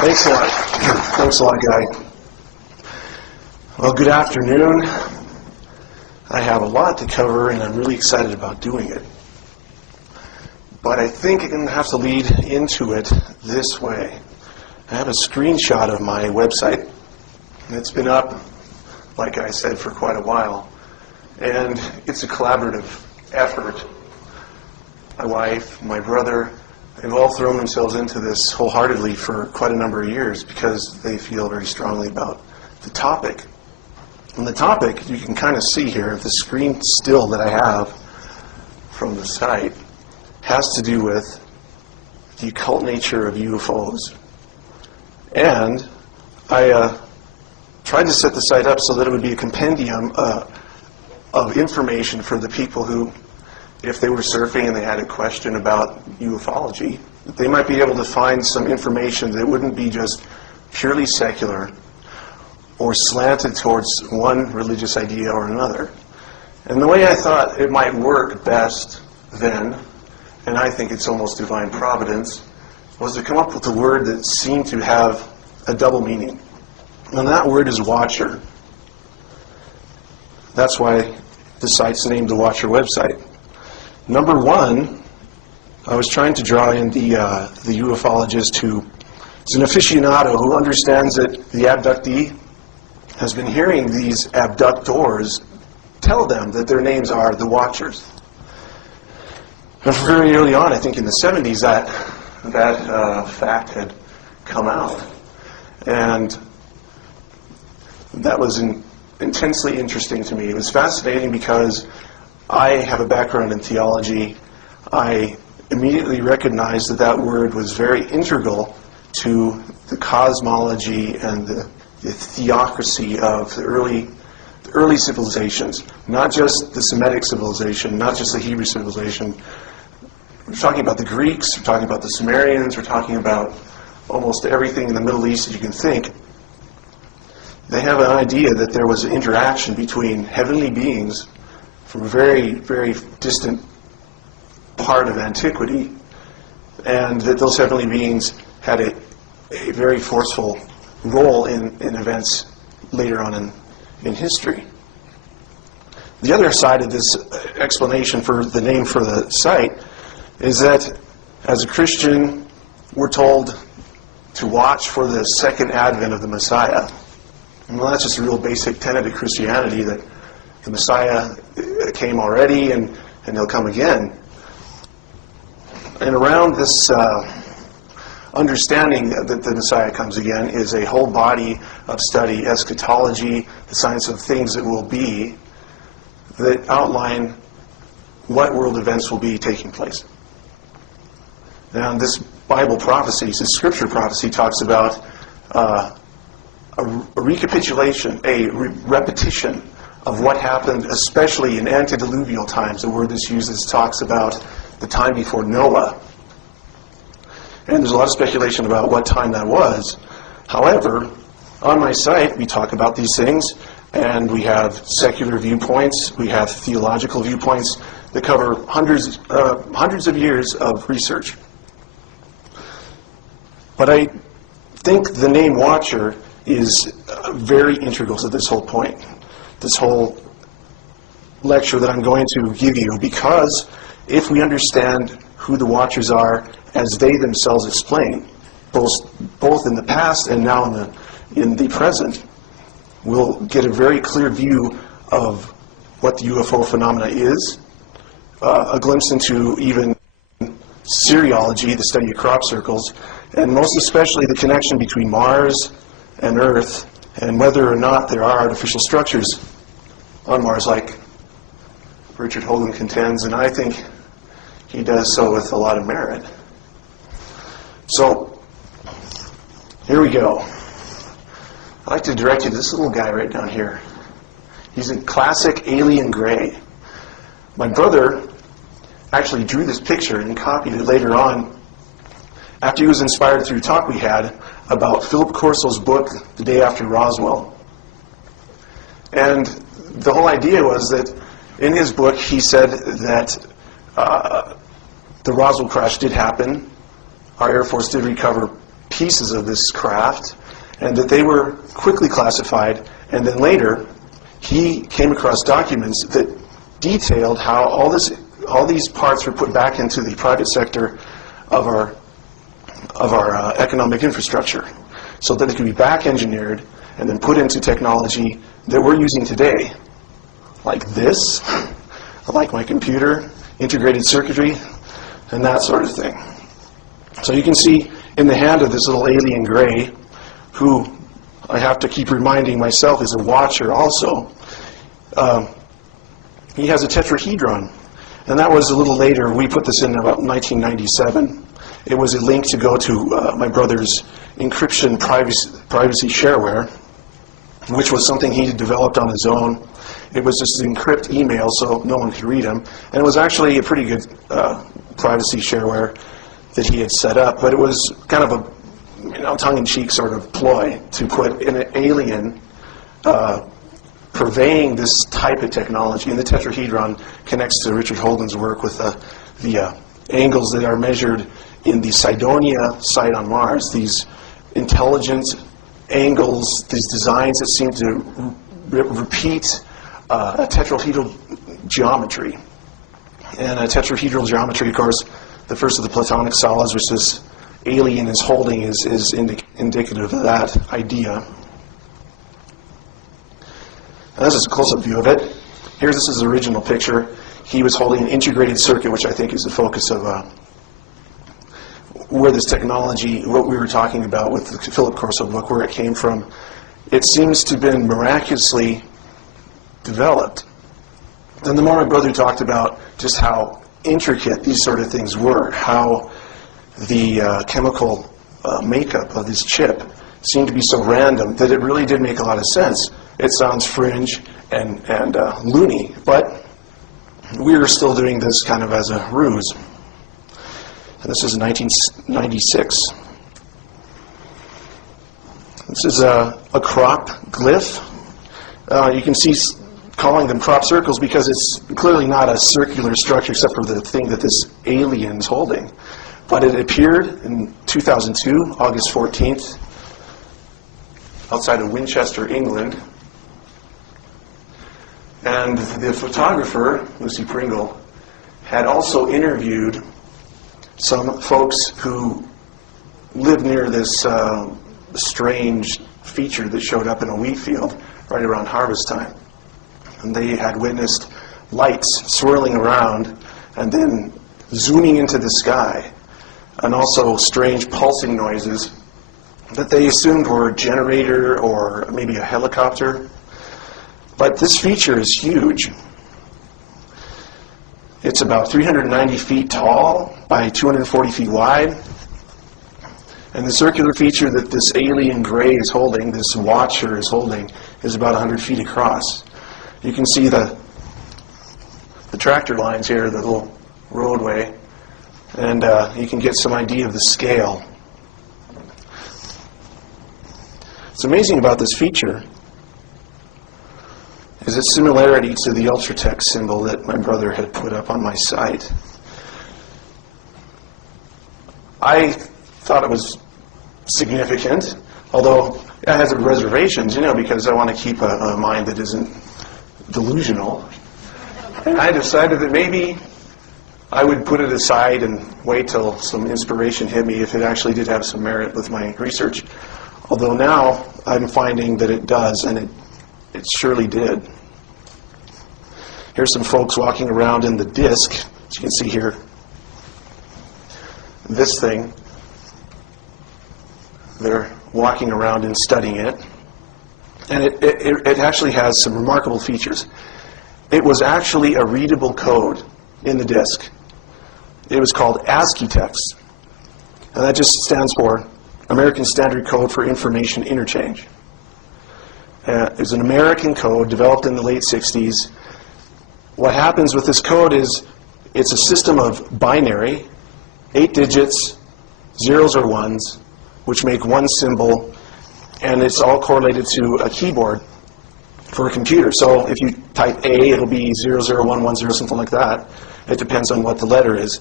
Thanks a lot. Thanks a lot, Guy. Well, good afternoon. I have a lot to cover, and I'm really excited about doing it. But I think I'm going to have to lead into it this way. I have a screenshot of my website. It's been up, like I said, for quite a while. And it's a collaborative effort. My wife, my brother, they've all thrown themselves into this wholeheartedly for quite a number of years because they feel very strongly about the topic. And the topic, you can kind of see here, the screen still that I have from the site, has to do with the occult nature of UFOs. And I tried to set the site up so that it would be a compendium of information for the people who, if they were surfing and they had a question about ufology, they might be able to find some information that wouldn't be just purely secular or slanted towards one religious idea or another. And the way I thought it might work best then, and I think it's almost divine providence, was to come up with a word that seemed to have a double meaning. And that word is watcher. That's why the site's named the Watcher website. Number one, I was trying to draw in the ufologist who is an aficionado who understands that the abductee has been hearing these abductors tell them that their names are the Watchers. And very early on, I think in the 70s, that fact had come out. And that was intensely interesting to me. It was fascinating because I have a background in theology. I immediately recognized that that word was very integral to the cosmology and the theocracy of the early civilizations, not just the Semitic civilization, not just the Hebrew civilization. We're talking about the Greeks, we're talking about the Sumerians, we're talking about almost everything in the Middle East that you can think. They have an idea that there was an interaction between heavenly beings from a very, very distant part of antiquity, and that those heavenly beings had a very forceful role in events later on in history. The other side of this explanation for the name for the site is that as a Christian, we're told to watch for the second advent of the Messiah. And well, that's just a real basic tenet of Christianity, that the Messiah came already and he'll come again. And around this understanding that the Messiah comes again is a whole body of study, eschatology, the science of things that will be, that outline what world events will be taking place. Now, this Bible prophecy, this scripture prophecy, talks about a recapitulation, a repetition of what happened, especially in antediluvial times. The word that's used talks about the time before Noah. And there's a lot of speculation about what time that was. However, on my site, we talk about these things, and we have secular viewpoints, we have theological viewpoints that cover hundreds of years of research. But I think the name Watcher is very integral to this whole point, this whole lecture that I'm going to give you, because if we understand who the Watchers are as they themselves explain, both in the past and now in the present, we'll get a very clear view of what the UFO phenomena is, a glimpse into even Cereology, the study of crop circles, and most especially the connection between Mars and Earth, and whether or not there are artificial structures on Mars, like Richard Hogan contends, and I think he does so with a lot of merit. So, here we go. I'd like to direct you to this little guy right down here. He's a classic alien gray. My brother actually drew this picture and copied it later on after he was inspired through a talk we had about Philip Corso's book, The Day After Roswell. And the whole idea was that in his book he said that the Roswell crash did happen. Our Air Force did recover pieces of this craft, and that they were quickly classified. And then later, he came across documents that detailed how all these parts were put back into the private sector of our economic infrastructure, so that they could be back engineered and then put into technology that we're using today, like this, like my computer, integrated circuitry, and that sort of thing. So you can see in the hand of this little alien gray, who I have to keep reminding myself is a watcher also, he has a tetrahedron. And that was a little later. We put this in about 1997. It was a link to go to my brother's encryption privacy shareware, which was something he had developed on his own. It was just an encrypt email so no one could read them. And it was actually a pretty good privacy shareware that he had set up. But it was kind of a tongue-in-cheek sort of ploy to put an alien purveying this type of technology. And the tetrahedron connects to Richard Holden's work with the angles that are measured in the Cydonia site on Mars, these intelligent angles, these designs that seem to repeat a tetrahedral geometry. And a tetrahedral geometry, of course, the first of the Platonic solids, which this alien is holding, is indicative of that idea. And this is a close-up view of it. Here's this is the original picture. He was holding an integrated circuit, which I think is the focus of where this technology, what we were talking about with the Philip Corso book, where it came from. It seems to have been miraculously developed. Then the more my brother talked about just how intricate these sort of things were, how the chemical makeup of this chip seemed to be so random that it really did make a lot of sense. It sounds fringe and loony, but we were still doing this kind of as a ruse. And this is 1996. This is a crop glyph. You can see calling them crop circles because it's clearly not a circular structure except for the thing that this alien's holding. But it appeared in 2002, August 14th, outside of Winchester, England. And the photographer, Lucy Pringle, had also interviewed some folks who lived near this strange feature that showed up in a wheat field right around harvest time. And they had witnessed lights swirling around and then zooming into the sky, and also strange pulsing noises that they assumed were a generator or maybe a helicopter. But this feature is huge. It's about 390 feet tall by 240 feet wide. And the circular feature that this alien gray is holding, this watcher is holding, is about 100 feet across. You can see the tractor lines here, the little roadway, and you can get some idea of the scale. What's amazing about this feature is its similarity to the Ultratech symbol that my brother had put up on my site. I thought it was significant, although I had some reservations, because I want to keep a mind that isn't delusional. And I decided that maybe I would put it aside and wait till some inspiration hit me if it actually did have some merit with my research. Although now I'm finding that it does, and it surely did. Here's some folks walking around in the disk, as you can see here. This thing, they're walking around and studying it. And it actually has some remarkable features. It was actually a readable code in the disk. It was called ASCII text. And that just stands for American Standard Code for Information Interchange. It was an American code developed in the late 60s. What happens with this code is it's a system of binary, 8 digits, zeros or ones, which make one symbol, and it's all correlated to a keyboard for a computer. So if you type A, it'll be 001110, something like that. It depends on what the letter is.